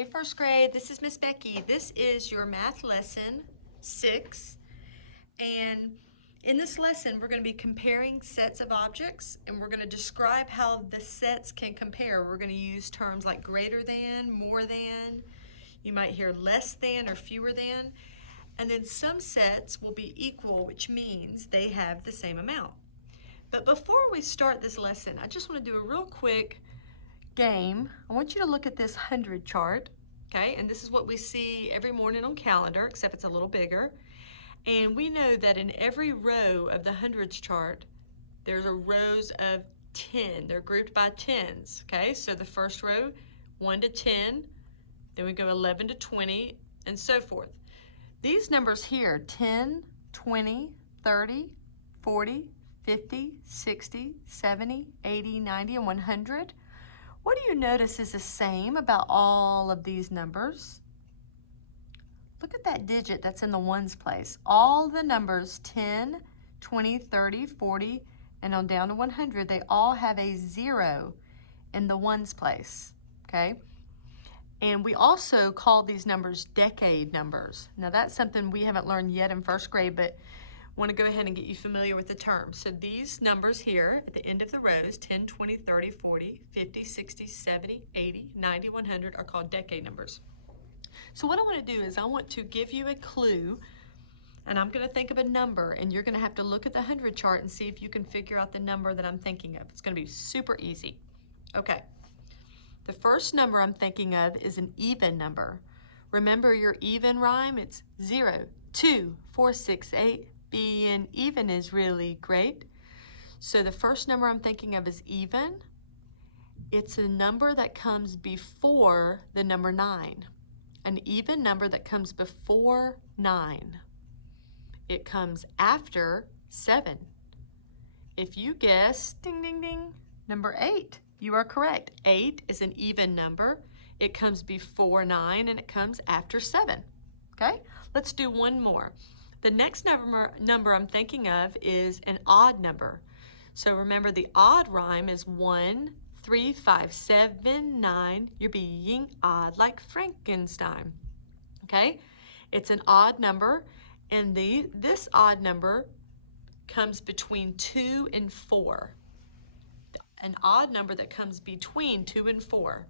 Hey first grade, this is Miss Becky. This is your math lesson 6, and in this lesson we're going to be comparing sets of objects, and we're going to describe how the sets can compare. We're going to use terms like greater than, more than, you might hear less than or fewer than, and then some sets will be equal, which means they have the same amount. But before we start this lesson, I just want to do a real quick game. I want you to look at this 100 chart, okay? And this is what we see every morning on calendar, except it's a little bigger. And we know that in every row of the hundreds chart, there's a rows of 10. They're grouped by tens, okay? So the first row, 1 to 10, then we go 11 to 20, and so forth. These numbers here, 10, 20, 30, 40, 50, 60, 70, 80, 90, and 100, what do you notice is the same about all of these numbers? Look at that digit that's in the ones place. All the numbers 10, 20, 30, 40, and on down to 100, they all have a 0 in the ones place, okay? And we also call these numbers decade numbers. Now that's something we haven't learned yet in first grade, but I want to go ahead and get you familiar with the term. So these numbers here at the end of the rows, 10, 20, 30, 40, 50, 60, 70, 80, 90, 100 are called decade numbers. So what I want to do is I want to give you a clue, and I'm going to think of a number, and you're going to have to look at the 100 chart and see if you can figure out the number that I'm thinking of. It's going to be super easy. Okay. The first number I'm thinking of is an even number. Remember your even rhyme? It's 0, 2, 4, 6, 8. Being even is really great. So the first number I'm thinking of is even. It's a number that comes before the number 9. An even number that comes before 9. It comes after 7. If you guess, ding, ding, ding, number 8, you are correct. 8 is an even number. It comes before 9 and it comes after 7. Okay, let's do one more. The next number I'm thinking of is an odd number. So remember the odd rhyme is 1, 3, 5, 7, 9. You're being odd like Frankenstein. Okay? It's an odd number, and this odd number comes between 2 and 4. An odd number that comes between 2 and 4.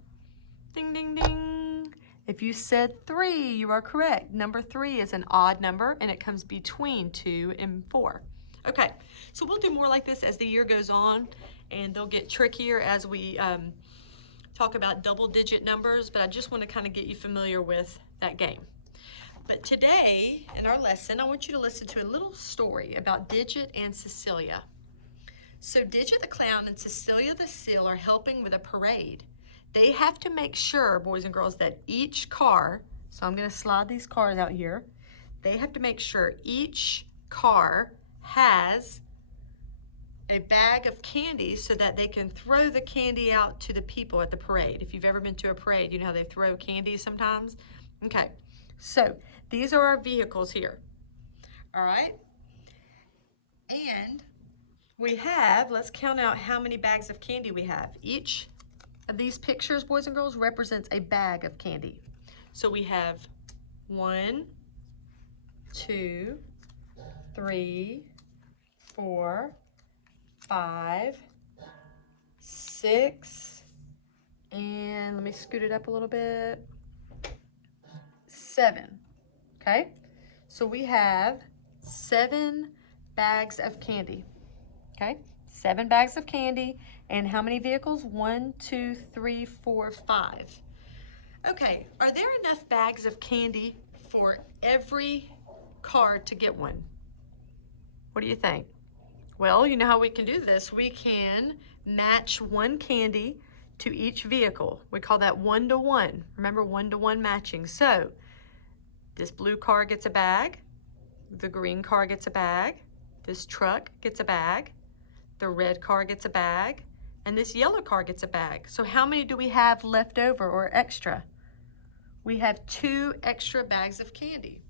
Ding, ding, ding. If you said 3, you are correct. Number 3 is an odd number, and it comes between 2 and 4. Okay, so we'll do more like this as the year goes on, and they'll get trickier as we talk about double-digit numbers, but I just want to kind of get you familiar with that game. But today, in our lesson, I want you to listen to a little story about Digit and Cecilia. So Digit the Clown and Cecilia the Seal are helping with a parade. They have to make sure, boys and girls, that each car, so I'm going to slide these cars out here, they have to make sure each car has a bag of candy so that they can throw the candy out to the people at the parade. If you've ever been to a parade, you know how they throw candy sometimes? Okay, so these are our vehicles here, all right? And we have, let's count out how many bags of candy we have. Each of these pictures, boys and girls, represents a bag of candy. So we have 1, 2, 3, 4, 5, 6, and let me scoot it up a little bit, 7, okay? So we have 7 bags of candy, okay? 7 bags of candy, and how many vehicles? 1, 2, 3, 4, 5. Okay, are there enough bags of candy for every car to get one? What do you think? Well, you know how we can do this. We can match one candy to each vehicle. We call that 1-to-1. Remember, 1-to-1 matching. So this blue car gets a bag, the green car gets a bag, this truck gets a bag, the red car gets a bag, and this yellow car gets a bag. So how many do we have left over or extra? We have 2 extra bags of candy.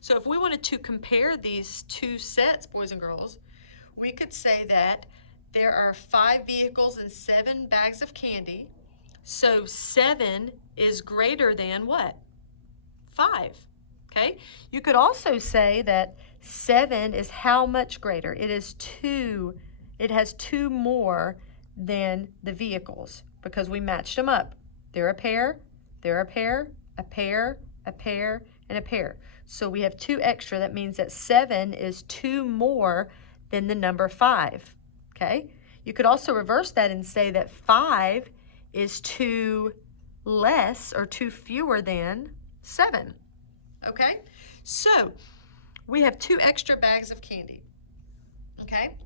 So if we wanted to compare these 2 sets, boys and girls, we could say that there are 5 vehicles and 7 bags of candy. So 7 is greater than what? 5. Okay? You could also say that 7 is how much greater? It is 2. It has 2 more than the vehicles because we matched them up. They're a pair, they're a pair, a pair, a pair, and a pair. So we have 2 extra. That means that 7 is 2 more than the number 5. Okay? You could also reverse that and say that 5 is 2 less or 2 fewer than 7. Okay? So we have 2 extra bags of candy. Okay?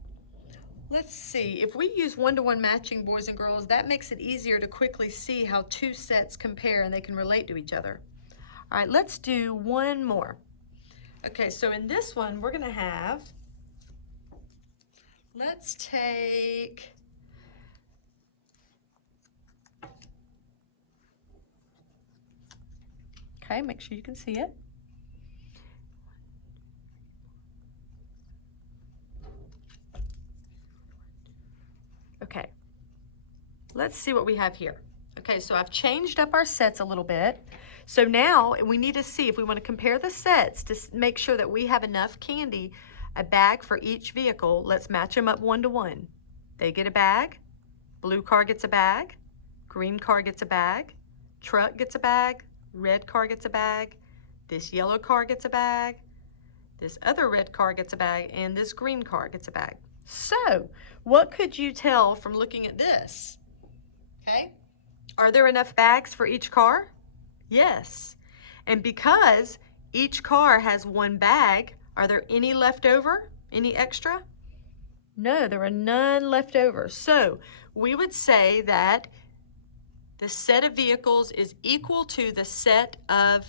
Let's see. If we use one-to-one matching, boys and girls, that makes it easier to quickly see how 2 sets compare and they can relate to each other. All right, let's do one more. Okay, so in this one, we're going to have, let's take, okay, make sure you can see it. Okay, let's see what we have here. Okay, so I've changed up our sets a little bit. So now we need to see if we want to compare the sets to make sure that we have enough candy, a bag for each vehicle. Let's match them up one-to-one. They get a bag, blue car gets a bag, green car gets a bag, truck gets a bag, red car gets a bag, this yellow car gets a bag, this other red car gets a bag, and this green car gets a bag. So, what could you tell from looking at this? Okay, are there enough bags for each car? Yes. And because each car has one bag, are there any left over? Any extra? No, there are none left over. So, we would say that the set of vehicles is equal to the set of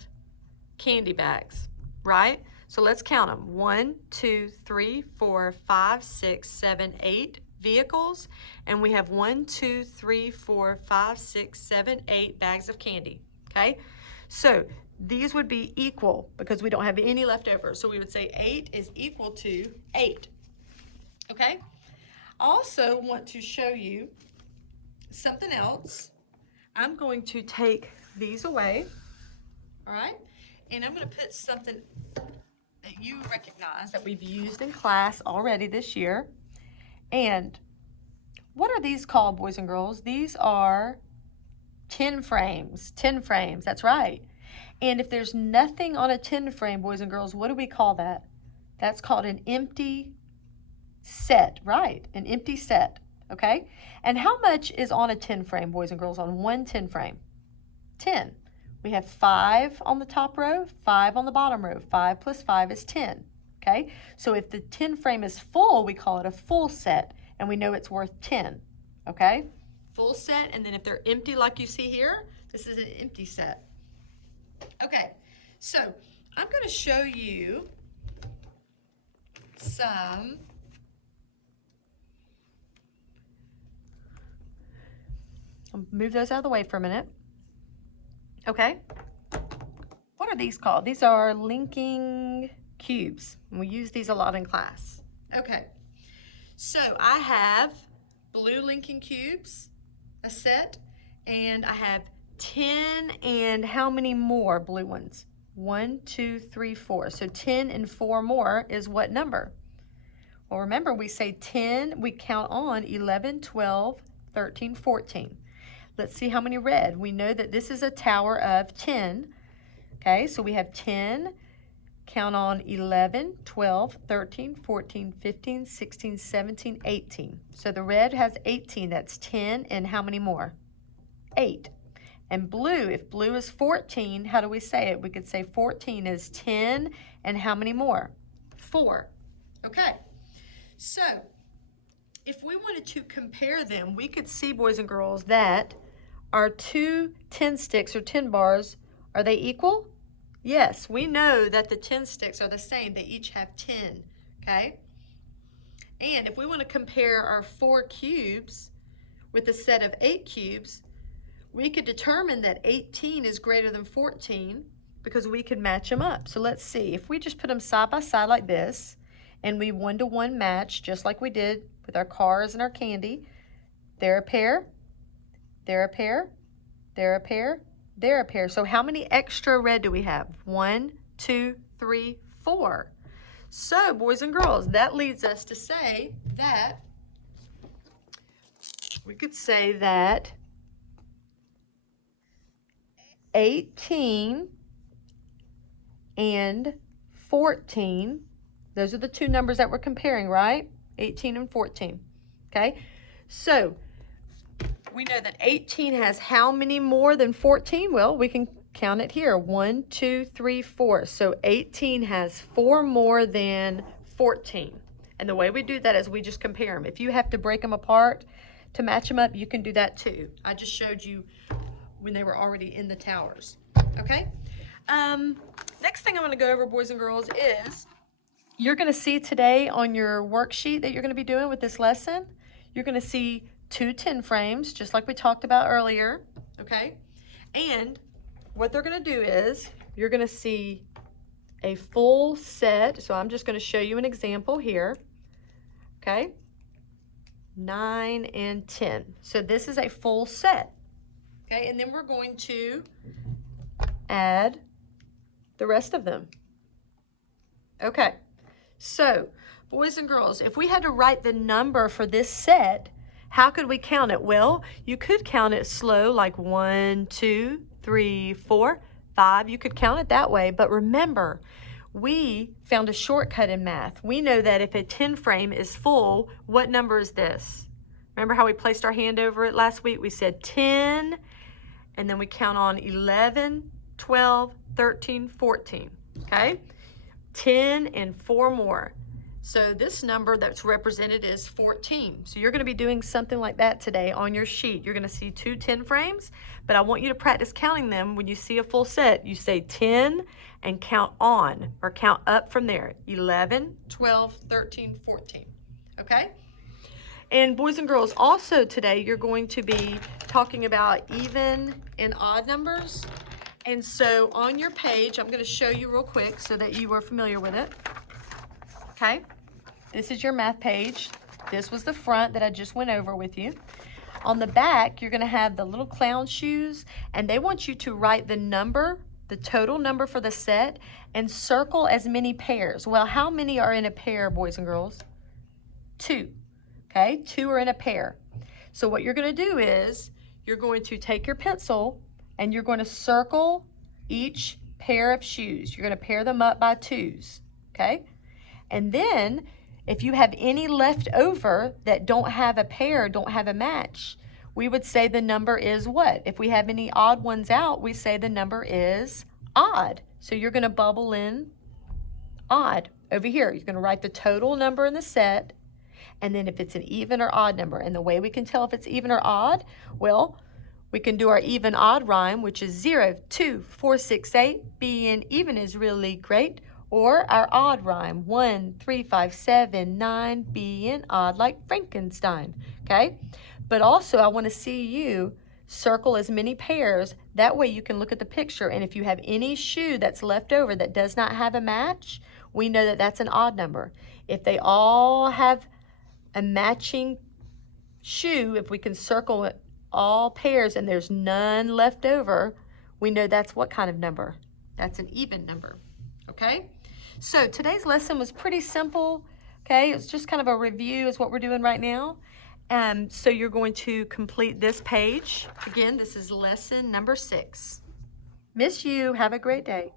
candy bags, right? So let's count them. 1, 2, 3, 4, 5, 6, 7, 8 vehicles. And we have 1, 2, 3, 4, 5, 6, 7, 8 bags of candy, okay? So these would be equal because we don't have any left over. So we would say 8 is equal to 8, okay? I also want to show you something else. I'm going to take these away, all right? And I'm going to put something that you recognize that we've used in class already this year. And what are these called, boys and girls? These are tin frames. Tin frames, that's right. And if there's nothing on a tin frame, boys and girls, what do we call that? That's called an empty set, right? An empty set, okay? And how much is on a tin frame, boys and girls, on one tin frame? 10. We have 5 on the top row, 5 on the bottom row. 5 plus 5 is 10, okay? So if the tin frame is full, we call it a full set, and we know it's worth 10, okay? Full set, and then if they're empty like you see here, this is an empty set. Okay, so I'm going to show you some I'll move those out of the way for a minute. Okay. What are these called? These are linking cubes. We use these a lot in class. Okay. So I have blue linking cubes, a set, and I have 10 and how many more blue ones? 1, 2, 3, 4. So 10 and 4 more is what number? Well, remember we say 10, we count on 11, 12, 13, 14. Let's see how many red. We know that this is a tower of 10. Okay, so we have 10. Count on 11, 12, 13, 14, 15, 16, 17, 18. So the red has 18. That's 10 and how many more? 8. And blue, if blue is 14, how do we say it? We could say 14 is 10 and how many more? 4. Okay, so if we wanted to compare them, we could see, boys and girls, that our 2 10 sticks or 10 bars, are they equal? Yes, we know that the 10 sticks are the same. They each have 10, okay? And if we want to compare our 4 cubes with a set of 8 cubes, we could determine that 18 is greater than 14 because we could match them up. So let's see. If we just put them side by side like this, and we one-to-one match just like we did with our cars and our candy, they're a pair, they're a pair, they're a pair, they're a pair. So how many extra red do we have? 1, 2, 3, 4. So, boys and girls, that leads us to say that we could say that 18 and 14, those are the two numbers that we're comparing, right? 18 and 14, okay? So, we know that 18 has how many more than 14? Well, we can count it here. 1, 2, 3, 4. So 18 has 4 more than 14. And the way we do that is we just compare them. If you have to break them apart to match them up, you can do that too. I just showed you when they were already in the towers. Okay? Next thing I'm going to go over, boys and girls, is you're going to see today on your worksheet that you're going to be doing with this lesson, you're going to see 2 10 frames, just like we talked about earlier, okay? And what they're going to do is you're going to see a full set. So I'm just going to show you an example here, okay? 9 and 10. So this is a full set, okay? And then we're going to add the rest of them. Okay, so boys and girls, if we had to write the number for this set, how could we count it? Well, you could count it slow, like 1, 2, 3, 4, 5. You could count it that way. But remember, we found a shortcut in math. We know that if a 10 frame is full, what number is this? Remember how we placed our hand over it last week? We said 10, and then we count on 11, 12, 13, 14. Okay? 10 and 4 more. So this number that's represented is 14. So you're going to be doing something like that today on your sheet. You're going to see 2 10 frames, but I want you to practice counting them. When you see a full set, you say 10 and count on, or count up from there. 11, 12, 13, 14. Okay? And boys and girls, also today you're going to be talking about even and odd numbers. And so on your page, I'm going to show you real quick so that you are familiar with it. Okay? This is your math page. This was the front that I just went over with you. On the back, you're going to have the little clown shoes, and they want you to write the number, the total number for the set, and circle as many pairs. Well, how many are in a pair, boys and girls? 2. Okay? 2 are in a pair. So what you're going to do is you're going to take your pencil and you're going to circle each pair of shoes. You're going to pair them up by 2s. Okay? And then if you have any left over that don't have a pair, don't have a match, we would say the number is what? If we have any odd ones out, we say the number is odd. So you're going to bubble in odd over here. You're going to write the total number in the set, and then if it's an even or odd number. And the way we can tell if it's even or odd, well, we can do our even odd rhyme, which is 0, 2, 4, 6, 8. Being even is really great. Or our odd rhyme, 1, 3, 5, 7, 9, being odd like Frankenstein, okay? But also I want to see you circle as many pairs. That way you can look at the picture, and if you have any shoe that's left over that does not have a match, we know that that's an odd number. If they all have a matching shoe, if we can circle all pairs and there's none left over, we know that's what kind of number? That's an even number, okay? So today's lesson was pretty simple, okay? It's just kind of a review is what we're doing right now. So you're going to complete this page. Again, this is lesson number 6. Miss you. Have a great day.